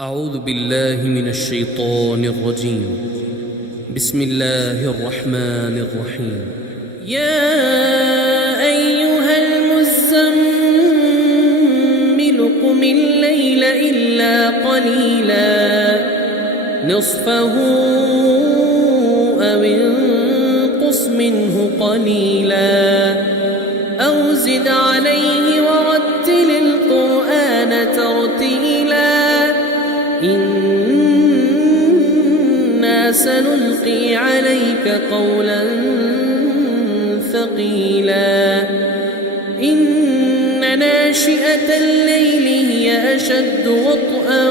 أعوذ بالله من الشيطان الرجيم. بسم الله الرحمن الرحيم. يا أيها المزمل قم الليل إلا قليلا نصفه أو انقص منه قليلا أو زد عليه ورتل القرآن ترتيلا إنا سنلقي عليك قولا ثقيلا إن ناشئة الليل هي أشد وطئا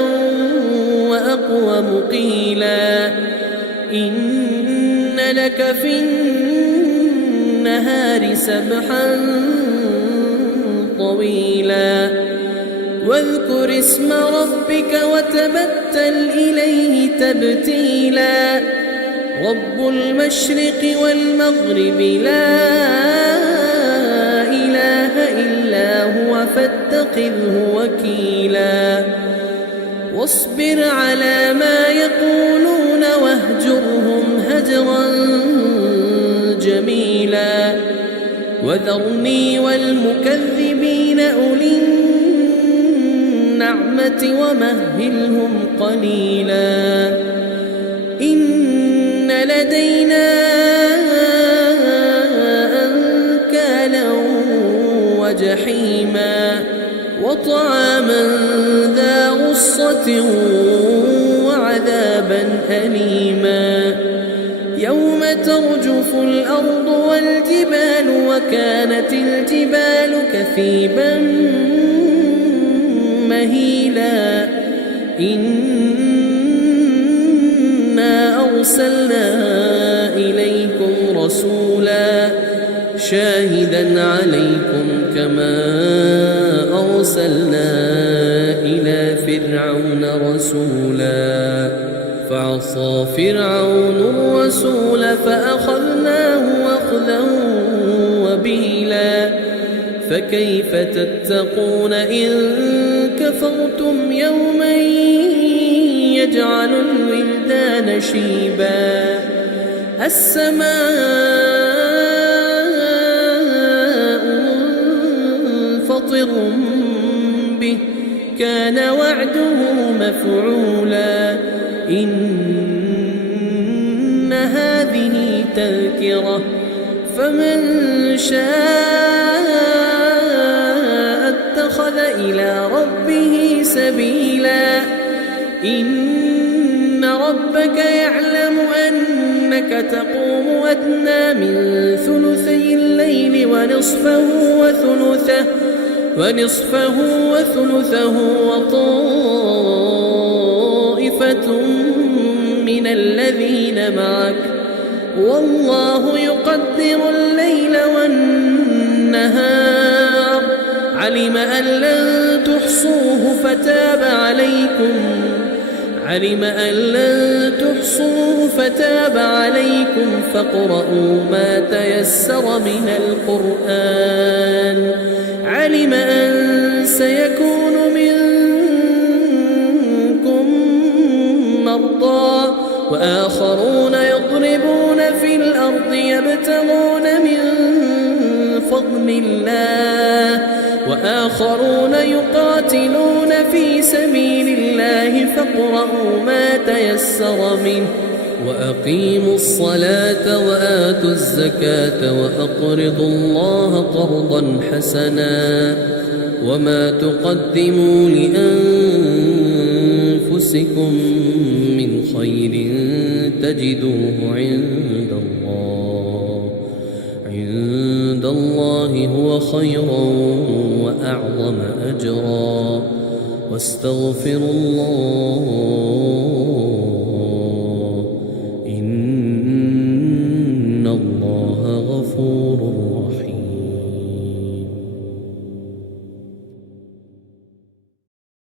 وأقوم قيلا إن لك في النهار سبحا طويلا واذكر اسم ربك وتبتل إليه تبتيلا رب المشرق والمغرب لا إله إلا هو فاتخذه وكيلا واصبر على ما يقولون واهجرهم هجرا جميلا وذرني والمكذبين أولي النعمة ومهلهم قليلا إن لدينا أنكالا وجحيما وطعاما ذا غصة وعذابا أليما يوم ترجف الأرض والجبال وكانت الجبال كثيبا مهيلا إنا أرسلنا إليكم رسولا شاهدا عليكم كما أرسلنا إلى فرعون رسولا فعصى فرعون الرسول فأخذناه أخذا وبيلا فكيف تتقون إن كفرتم يوما يجعل الولدان شيبا السماء منفطر به كان وعده مفعولا إن هذه تذكرة فمن شاء اتخذ إلى ربه سبيلا إن ربك يعلم أنك تقوم أدنى من ثلثي الليل ونصفه وثلثه وطائفة من الذين معك والله يقدر الليل والنهار علم أن لن تحصوه فتاب عليكم فاقرؤوا ما تيسر من القرآن علم أن سيكون منكم مرضى وآخرون يضربون في الأرض يبتغون من فضل الله وآخرون يقاتلون في سبيل الله فاقرؤوا ما تيسر منه وأقيموا الصلاة وآتوا الزكاة وأقرضوا الله قرضا حسنا وما تقدموا لأنفسكم من خير تجدوه عند الله هو خيرا وأعظم أجرا واستغفروا الله